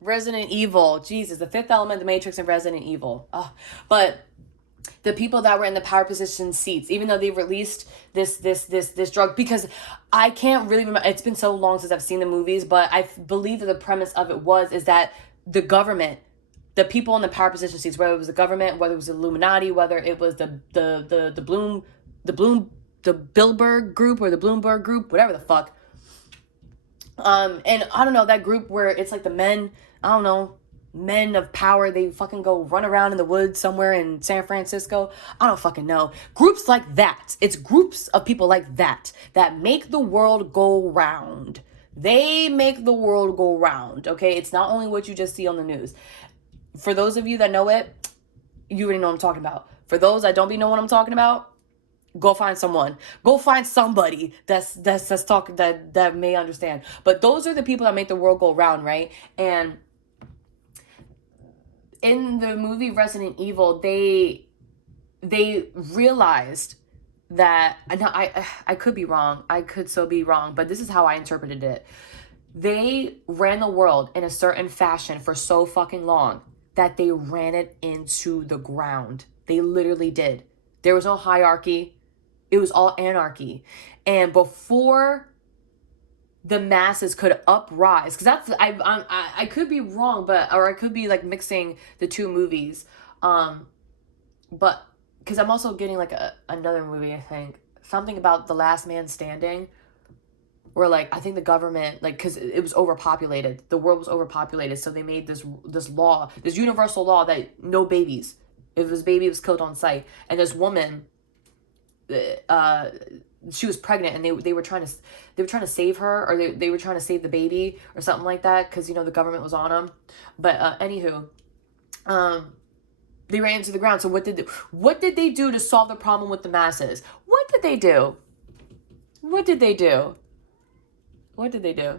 Resident Evil. Jesus, the Fifth Element, The Matrix, and Resident Evil. Oh, but the people that were in the power position seats, even though they released this drug, because I can't really remember. It's been so long since I've seen the movies, but I believe that the premise of it is that the government, the people in the power position seats, whether it was the government, whether it was the Illuminati, whether it was the Bilderberg group or the Bloomberg group, whatever the fuck. And I don't know, that group where it's like the men, I don't know, men of power, they fucking go run around in the woods somewhere in San Francisco. I don't fucking know. Groups like that. It's groups of people like that make the world go round. They make the world go round, okay? It's not only what you just see on the news. For those of you that know it, you already know what I'm talking about. For those that don't know what I'm talking about, go find someone. Go find somebody that's talking that may understand. But those are the people that make the world go round, right? And in the movie Resident Evil, they realized that, I could be wrong. I could so be wrong, but this is how I interpreted it. They ran the world in a certain fashion for so fucking long that they ran it into the ground. They literally did. There was no hierarchy. It was all anarchy. And before the masses could uprise, because that's, I could be wrong, or I could be like mixing the two movies, but because I'm also getting like another movie, I think, something about The Last Man Standing, where like I think the government, like, because it was overpopulated, the world was overpopulated, so they made this law, this universal law that no babies, if his baby was killed on sight. And this woman, she was pregnant, and they were trying to save her, or they were trying to save the baby or something like that, because the government was on them. But anywho, they ran into the ground. So what did they do to solve the problem with the masses? What did they do? What did they do? What did they do?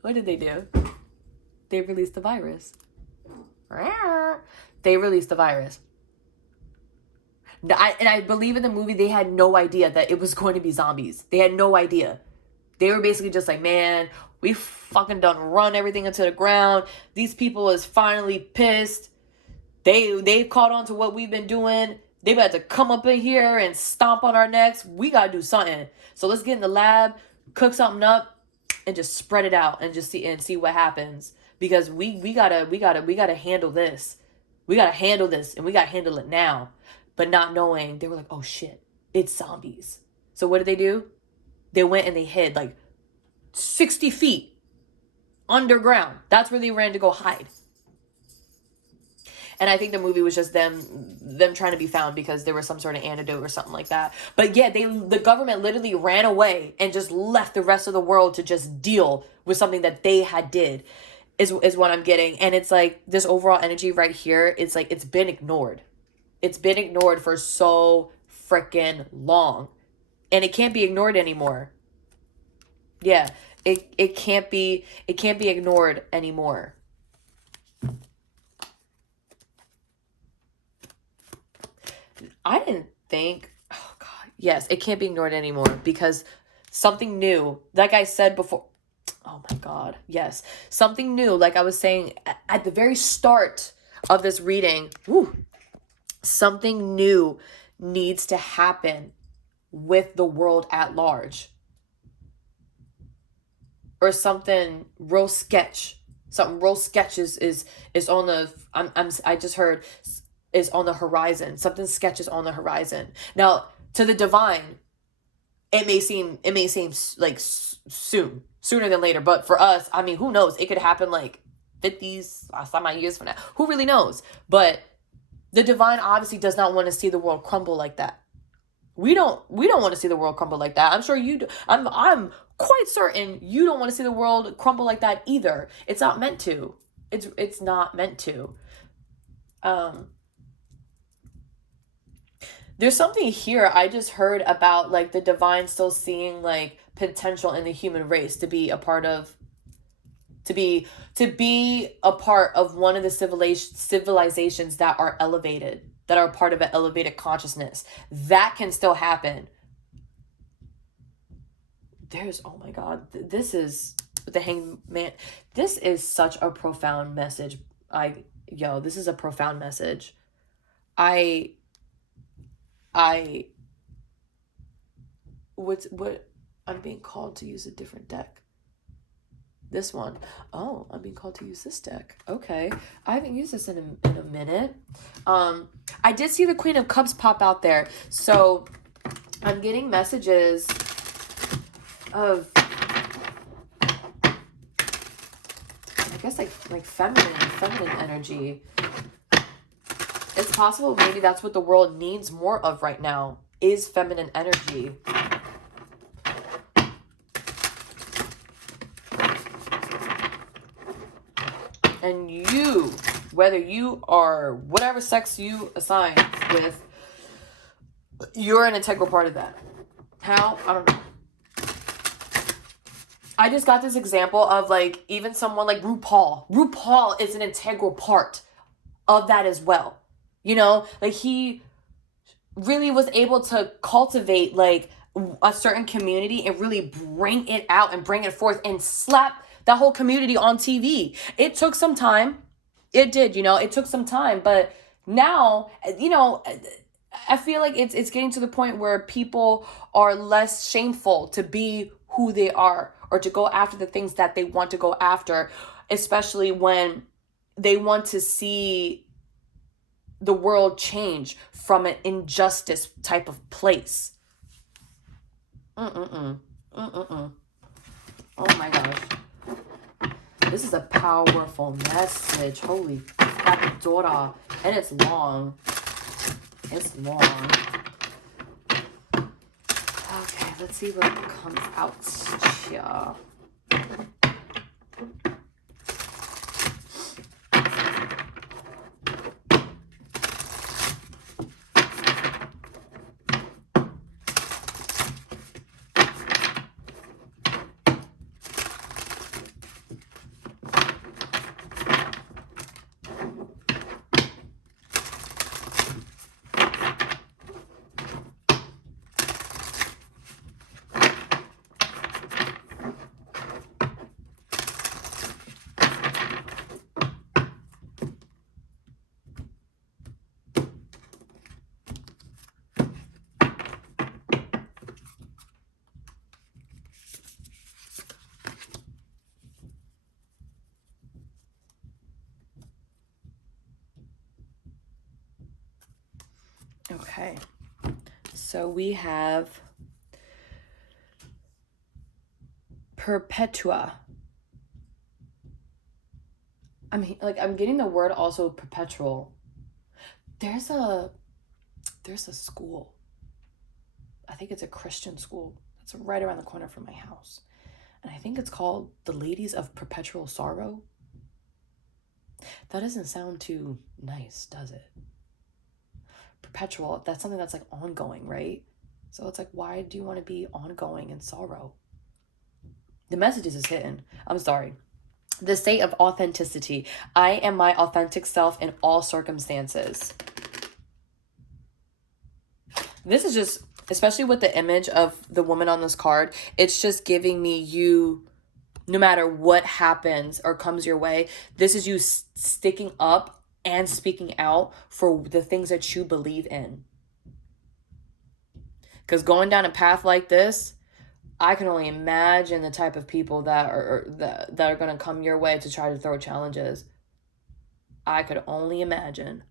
What did they do? They released the virus. They released the virus. I believe in the movie they had no idea that it was going to be zombies. They had no idea. They were basically just like, man, we fucking done run everything into the ground. These people is finally pissed. They caught on to what we've been doing. They've had to come up in here and stomp on our necks. We gotta do something. So let's get in the lab, cook something up, and just spread it out and just see what happens. Because we gotta handle this. We gotta handle this, and we gotta handle it now. But not knowing, they were like, oh shit, it's zombies. So what did they do? They went and they hid like 60 feet underground. That's where they ran to go hide. And I think the movie was just them trying to be found because there was some sort of antidote or something like that. But yeah, the government literally ran away and just left the rest of the world to just deal with something that they had did, is what I'm getting. And it's like this overall energy right here, it's like it's been ignored. It's been ignored for so freaking long. And it can't be ignored anymore. Yeah, it can't be ignored anymore. I didn't think, oh God, yes, it can't be ignored anymore because something new, like I said before, oh my God, yes, something new, like I was saying at the very start of this reading, something new needs to happen with the world at large. Or something real sketch. Something real sketch is on the, I just heard, is on the horizon. Something sketch is on the horizon. Now, to the divine, it may seem like sooner than later. But for us, I mean, who knows? It could happen like 50s, some years from now. Who really knows? But the divine obviously does not want to see the world crumble like that. We don't want to see the world crumble like that. I'm sure you do. I'm quite certain you don't want to see the world crumble like that either. It's not meant to. It's not meant to. There's something here I just heard about, like the divine still seeing like potential in the human race to be a part of, to be a part of one of the civilizations that are elevated, that are part of an elevated consciousness. That can still happen. Oh my God, this is with the hangman. This is such a profound message. This is a profound message. What I'm being called to use a different deck. This one. Oh, I'm being called to use this deck. Okay. I haven't used this in a minute. I did see the Queen of Cups pop out there. So I'm getting messages of, I guess like feminine energy. It's possible maybe that's what the world needs more of right now, is feminine energy. And you, whether you are whatever sex you assign with, you're an integral part of that. How? I don't know. I just got this example of like even someone like RuPaul. RuPaul is an integral part of that as well. You know, like he really was able to cultivate like a certain community and really bring it out and bring it forth and slap that whole community on TV. It took some time. It did, it took some time, but now, I feel like it's getting to the point where people are less shameful to be who they are or to go after the things that they want to go after, especially when they want to see the world change from an injustice type of place. Oh my gosh. This is a powerful message. Holy crap, Dora. And it's long. It's long. Okay, let's see what comes out here. Okay, so we have Perpetua. I'm getting the word also perpetual. There's a school. I think it's a Christian school. It's right around the corner from my house. And I think it's called the Ladies of Perpetual Sorrow. That doesn't sound too nice, does it? Perpetual, that's something that's like ongoing, right? So it's like, why do you want to be ongoing in sorrow? The messages is hidden. I'm sorry. The state of authenticity. I am my authentic self in all circumstances. This is just, especially with the image of the woman on this card, it's just giving me you, no matter what happens or comes your way, this is you sticking up and speaking out for the things that you believe in. Because going down a path like this, I can only imagine the type of people that are going to come your way to try to throw challenges. I could only imagine.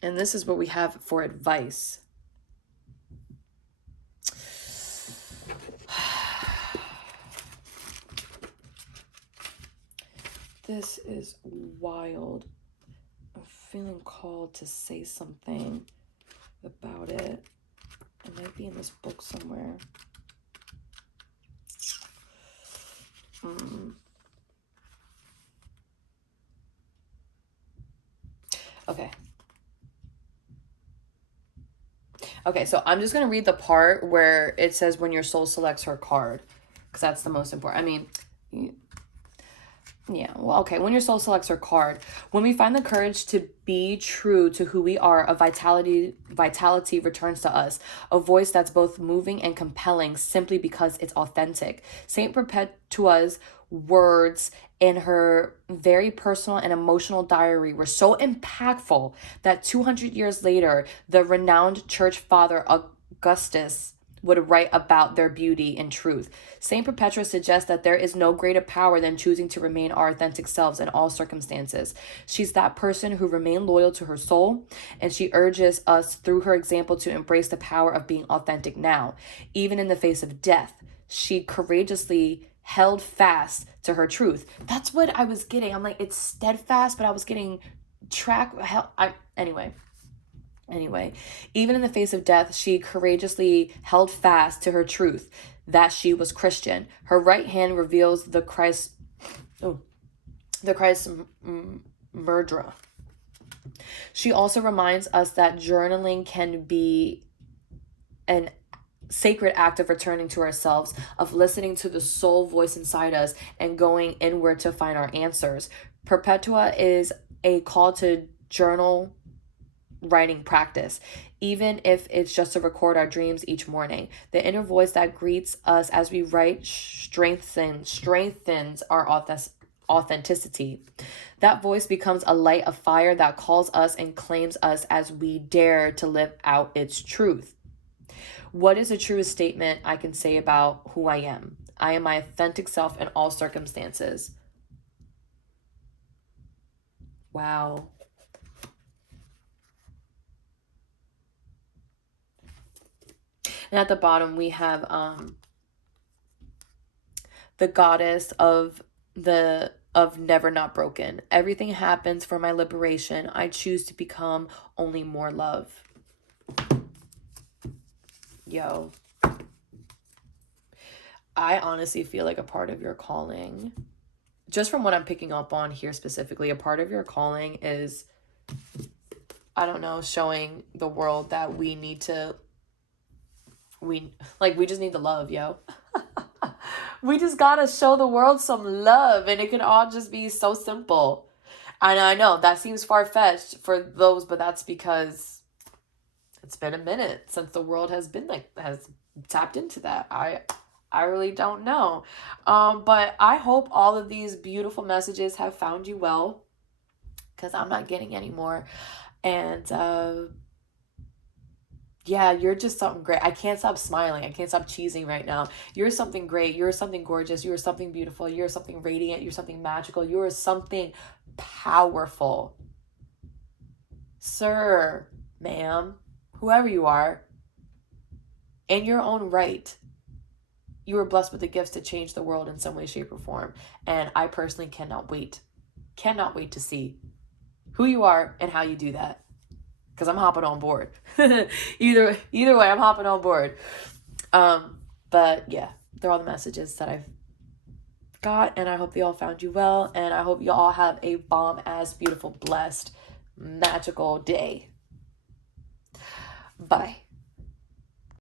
And this is what we have for advice. This is wild. I'm feeling called to say something about it. It might be in this book somewhere. Okay, so I'm just going to read the part where it says when your soul selects her card, because that's the most important. I mean, Yeah, well, okay. When your soul selects her card, when we find the courage to be true to who we are, a vitality returns to us, a voice that's both moving and compelling simply because it's authentic. Saint Perpetua's words in her very personal and emotional diary were so impactful that 200 years later, the renowned church father Augustus would write about their beauty and truth. Saint Perpetua suggests that there is no greater power than choosing to remain our authentic selves in all circumstances. She's that person who remained loyal to her soul, and she urges us through her example to embrace the power of being authentic now. Even in the face of death, she courageously held fast to her truth. That's what I was getting. I'm like, it's steadfast, but I was getting Anyway, even in the face of death, she courageously held fast to her truth that she was Christian. Her right hand reveals the Christ murderer. She also reminds us that journaling can be an sacred act of returning to ourselves, of listening to the soul voice inside us and going inward to find our answers. Perpetua is a call to journal writing practice, even if it's just to record our dreams each morning. The inner voice that greets us as we write strengthens our authenticity. That voice becomes a light of fire that calls us and claims us as we dare to live out its truth. What is the truest statement I can say about who I am? I am my authentic self in all circumstances. Wow. And at the bottom, we have the goddess of never not broken. Everything happens for my liberation. I choose to become only more love. Yo. I honestly feel like a part of your calling, just from what I'm picking up on here specifically, a part of your calling is, I don't know, showing the world that we just need the love, yo. We just gotta show the world some love, and it can all just be so simple. And I know that seems far-fetched for those, but that's because it's been a minute since the world has tapped into that. I really don't know. But I hope all of these beautiful messages have found you well, because I'm not getting any more. And yeah, you're just something great. I can't stop smiling. I can't stop cheesing right now. You're something great. You're something gorgeous. You're something beautiful. You're something radiant. You're something magical. You're something powerful. Sir, ma'am, whoever you are, in your own right, you are blessed with the gifts to change the world in some way, shape, or form. And I personally cannot wait to see who you are and how you do that. Because I'm hopping on board. Either way, I'm hopping on board. But yeah, they're all the messages that I've got, and I hope they all found you well, and I hope you all have a bomb-ass, beautiful, blessed, magical day. Bye.